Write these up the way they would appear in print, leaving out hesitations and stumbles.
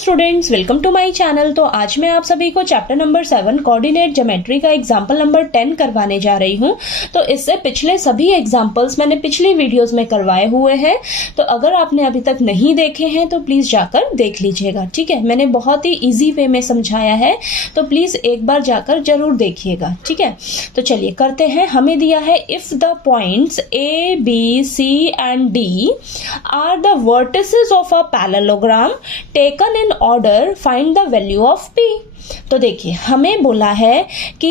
Students, welcome to my channel. तो आज मैं आप सभी को चैप्टर नंबर 7 कोऑर्डिनेट ज्योमेट्री का एग्जाम्पल नंबर 10 करवाने जा रही हूँ। तो इससे पिछले सभी एग्जाम्पल्स मैंने पिछली वीडियोस में करवाए हुए हैं, तो अगर आपने अभी तक नहीं देखे हैं तो प्लीज जाकर देख लीजिएगा। ठीक है, मैंने बहुत ही ईजी वे में समझाया है, तो प्लीज एक बार जाकर जरूर देखिएगा। ठीक है, तो चलिए करते हैं। हमें दिया है if the points A B C and D are the vertices of a parallelogram taken in order find the value of P. तो देखिए हमें बोला है कि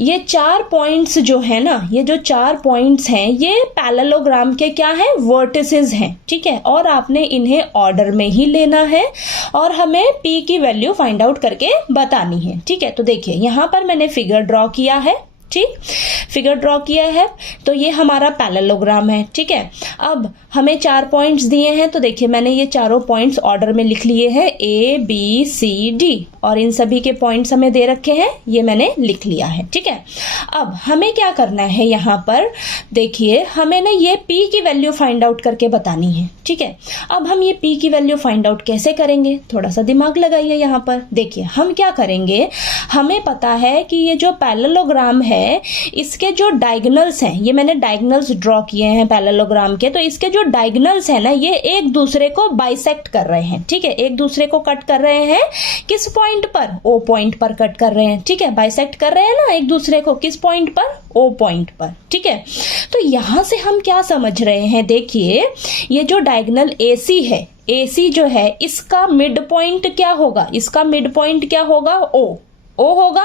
ये 4 पॉइंट्स जो है ना, ये जो 4 पॉइंट्स हैं ये पैरेललोग्राम के क्या है, वर्टिसेस हैं। ठीक है, और आपने इन्हें ऑर्डर में ही लेना है और हमें पी की वैल्यू फाइंड आउट करके बतानी है। ठीक है, तो देखिए यहाँ पर मैंने फिगर ड्रॉ किया है। ठीक, फिगर ड्रॉ किया है तो ये हमारा पैरेललोग्राम है। ठीक है, अब हमें 4 पॉइंट्स दिए हैं, तो देखिए मैंने ये चारों पॉइंट्स ऑर्डर में लिख लिए हैं, ए बी सी डी, और इन सभी के पॉइंट्स हमें दे रखे हैं, ये मैंने लिख लिया है। ठीक है, अब हमें क्या करना है, यहाँ पर देखिए हमें ना ये पी की वैल्यू फाइंड आउट करके बतानी है। ठीक है, अब हम ये पी की वैल्यू फाइंड आउट कैसे करेंगे, थोड़ा सा दिमाग लगाइए। यहाँ पर देखिए हम क्या करेंगे, हमें पता है कि ये जो पैरेललोग्राम है इसके जो डायगोनल्स हैं, ये मैंने डायगोनल्स ड्रॉ किए हैं पैरेललोग्राम के, तो इसके जो डायगोनल्स हैं ना ये एक दूसरे को बाइसेक्ट कर रहे हैं। ठीक है, एक दूसरे को कट कर रहे हैं, किस पॉइंट पर, ओ पॉइंट पर कट कर रहे हैं। ठीक है, बाइसेक्ट कर रहे हैं ना एक दूसरे को, किस पॉइंट पर, ओ पॉइंट पर। ठीक है, तो यहां से हम क्या समझ रहे हैं, देखिए ये जो डायगोनल AC है, AC जो है इसका मिड पॉइंट क्या होगा, इसका मिड पॉइंट क्या होगा, ओ होगा।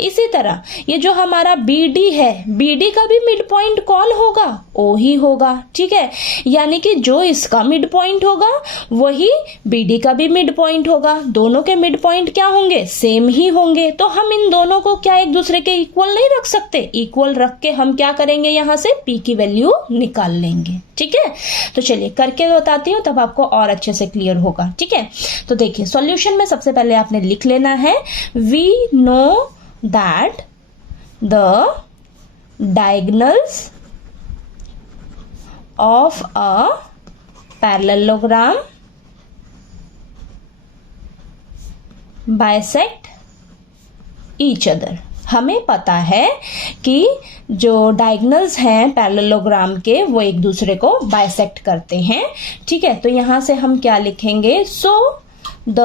इसी तरह ये जो हमारा BD है, BD का भी मिड पॉइंट कौन होगा, O ही होगा। ठीक है, यानी कि जो इसका मिड पॉइंट होगा वही BD का भी मिड पॉइंट होगा, दोनों के मिड पॉइंट क्या होंगे, सेम ही होंगे। तो हम इन दोनों को क्या एक दूसरे के इक्वल नहीं रख सकते, इक्वल रख के हम क्या करेंगे, यहां से P की वैल्यू निकाल लेंगे। ठीक है, तो चलिए करके बताती हूँ, तब आपको और अच्छे से क्लियर होगा। ठीक है, तो देखिए सॉल्यूशन में सबसे पहले आपने लिख लेना है, we know that the diagonals of a parallelogram bisect each other। हमें पता है कि जो डायगोनल्स हैं पैरेललोग्राम के वो एक दूसरे को बाइसेक्ट करते हैं। ठीक है, तो यहां से हम क्या लिखेंगे, so the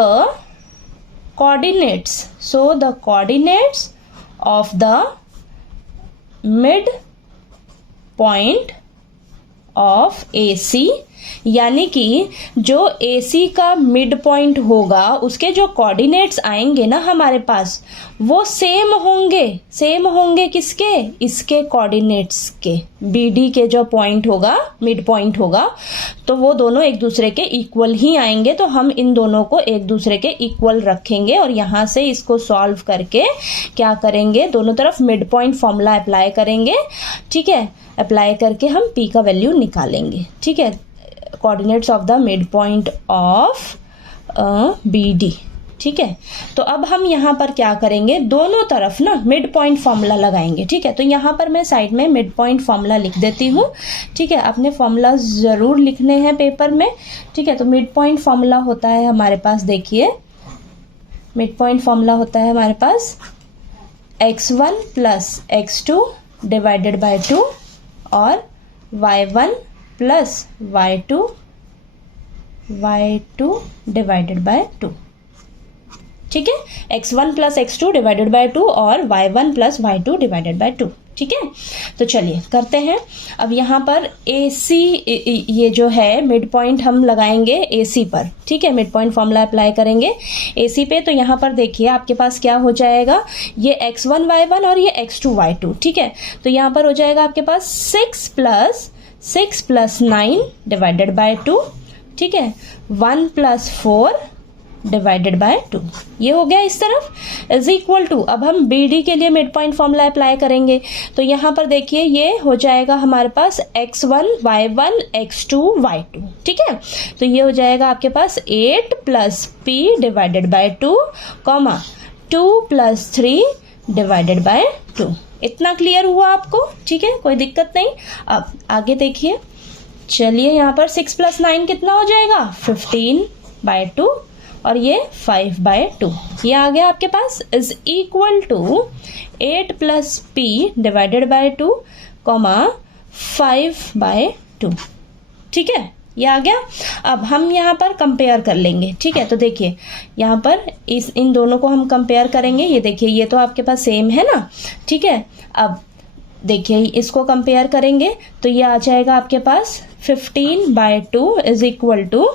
coordinates of the mid point of AC, यानी कि जो AC का मिड पॉइंट होगा उसके जो कोऑर्डिनेट्स आएंगे ना हमारे पास वो सेम होंगे किसके, इसके कोऑर्डिनेट्स के। BD के जो पॉइंट होगा, मिड पॉइंट होगा, तो वो दोनों एक दूसरे के इक्वल ही आएंगे। तो हम इन दोनों को एक दूसरे के इक्वल रखेंगे और यहां से इसको सॉल्व करके क्या करेंगे, दोनों तरफ मिड पॉइंट फॉर्मूला अप्लाई करेंगे। ठीक है, अप्लाई करके हम P का वैल्यू निकालेंगे। ठीक है, coordinates of the mid point of BD। ठीक है, तो अब हम यहाँ पर क्या करेंगे, दोनों तरफ ना मिड पॉइंट फॉर्मूला लगाएंगे। ठीक है, तो यहाँ पर मैं साइड में मिड पॉइंट फॉर्मूला लिख देती हूँ। ठीक है, अपने फॉर्मूला जरूर लिखने हैं पेपर में। ठीक है, तो मिड पॉइंट फॉर्मूला होता है हमारे पास, देखिए मिड पॉइंट फॉर्मूला होता है हमारे पास x1 plus x2 divided by 2 और y1 plus y2 divided by 2। ठीक है, x1 plus x2 divided by 2 और y1 plus y2 divided by 2। ठीक है, तो चलिए करते हैं। अब यहाँ पर AC ये जो है मिड पॉइंट हम लगाएंगे AC पर। ठीक है, मिड पॉइंट फॉर्मूला अप्लाई करेंगे AC पे। तो यहाँ पर देखिए आपके पास क्या हो जाएगा, ये x1 y1 और ये x2 y2। ठीक है, तो यहाँ पर हो जाएगा आपके पास 6 प्लस 9 डिवाइडेड बाय 2। ठीक है, 1 प्लस 4 डिवाइडेड बाय 2, ये हो गया इस तरफ, इज इक्वल टू। अब हम BD के लिए मिड पॉइंट फॉर्मूला अप्लाई करेंगे, तो यहाँ पर देखिए ये हो जाएगा हमारे पास x1 y1 x2 y2। ठीक है, तो ये हो जाएगा आपके पास 8 plus P divided by 2 comma 2 plus 3 divided by 2। इतना क्लियर हुआ आपको? ठीक है, कोई दिक्कत नहीं। अब आगे देखिए, चलिए यहाँ पर 6 प्लस 9 कितना हो जाएगा, 15/2 और ये 5/2, ये आ गया आपके पास, is equal to 8 plus p divided by 2 comma 5/2। ठीक है, ये आ गया। अब हम यहाँ पर कंपेयर कर लेंगे। ठीक है, तो देखिए यहाँ पर इन दोनों को हम कंपेयर करेंगे। ये देखिए ये तो आपके पास सेम है ना। ठीक है, अब देखिए इसको कंपेयर करेंगे तो ये आ जाएगा आपके पास 15/2 is equal to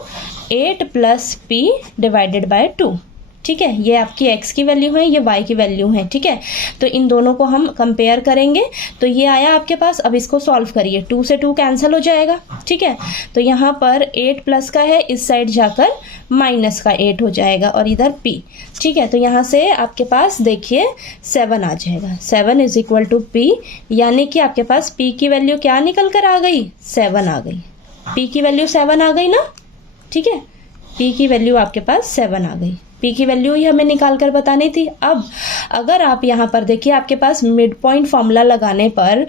8 plus p divided by 2। ठीक है, ये आपकी x की वैल्यू है, ये y की वैल्यू है। ठीक है, तो इन दोनों को हम कंपेयर करेंगे तो ये आया आपके पास। अब इसको सॉल्व करिए, 2 से 2 कैंसिल हो जाएगा। ठीक है, तो यहाँ पर 8 प्लस का है, इस साइड जाकर माइनस का 8 हो जाएगा और इधर p। ठीक है, तो यहाँ से आपके पास देखिए 7 आ जाएगा। 7 इज इक्वल टू p, यानी कि आपके पास p की वैल्यू क्या निकल कर आ गई, 7 आ गई। p की वैल्यू 7 आ गई ना। ठीक है, p की वैल्यू आपके पास 7 आ गई। p की वैल्यू ही हमें निकाल कर बतानी थी। अब अगर आप यहाँ पर देखिए आपके पास मिड पॉइंट फॉर्मूला लगाने पर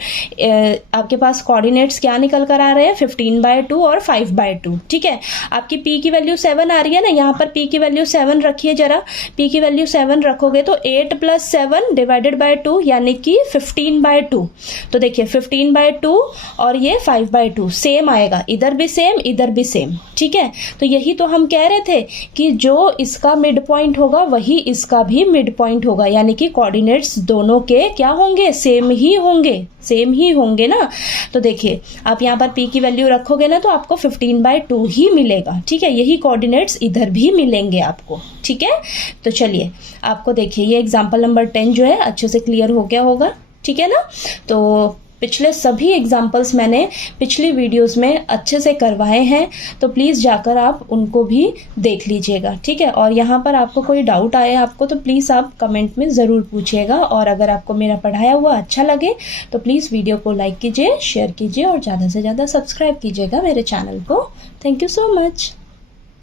आपके पास कोऑर्डिनेट्स क्या निकल कर आ रहे हैं, 15/2 और 5/2। ठीक है, आपकी p की वैल्यू 7 आ रही है ना, यहाँ पर p की वैल्यू 7 रखिए जरा। p की वैल्यू 7 रखोगे तो 8 प्लस 7 डिवाइडेड बाय 2 यानी कि 15/2। तो देखिए 15/2 और ये 5/2 सेम आएगा, इधर भी सेम इधर भी सेम। ठीक है, तो यही तो हम कह रहे थे कि जो इसका मिड पॉइंट होगा वही इसका भी मिड पॉइंट होगा, यानी कि कोऑर्डिनेट्स दोनों के क्या होंगे, सेम ही होंगे, सेम ही होंगे ना। तो देखिए आप यहाँ पर p की वैल्यू रखोगे ना तो आपको 15/2 ही मिलेगा। ठीक है, यही कोऑर्डिनेट्स इधर भी मिलेंगे आपको। ठीक है, तो चलिए आपको देखिए ये एग्जाम्पल नंबर 10 जो है अच्छे से क्लियर हो गया होगा। ठीक है ना, तो पिछले सभी एग्जाम्पल्स मैंने पिछली वीडियोस में अच्छे से करवाए हैं, तो प्लीज़ जाकर आप उनको भी देख लीजिएगा। ठीक है, और यहाँ पर आपको कोई डाउट आए आपको तो प्लीज़ आप कमेंट में ज़रूर पूछिएगा। और अगर आपको मेरा पढ़ाया हुआ अच्छा लगे तो प्लीज़ वीडियो को लाइक कीजिए, शेयर कीजिए और ज़्यादा से ज़्यादा सब्सक्राइब कीजिएगा मेरे चैनल को। Thank you so much.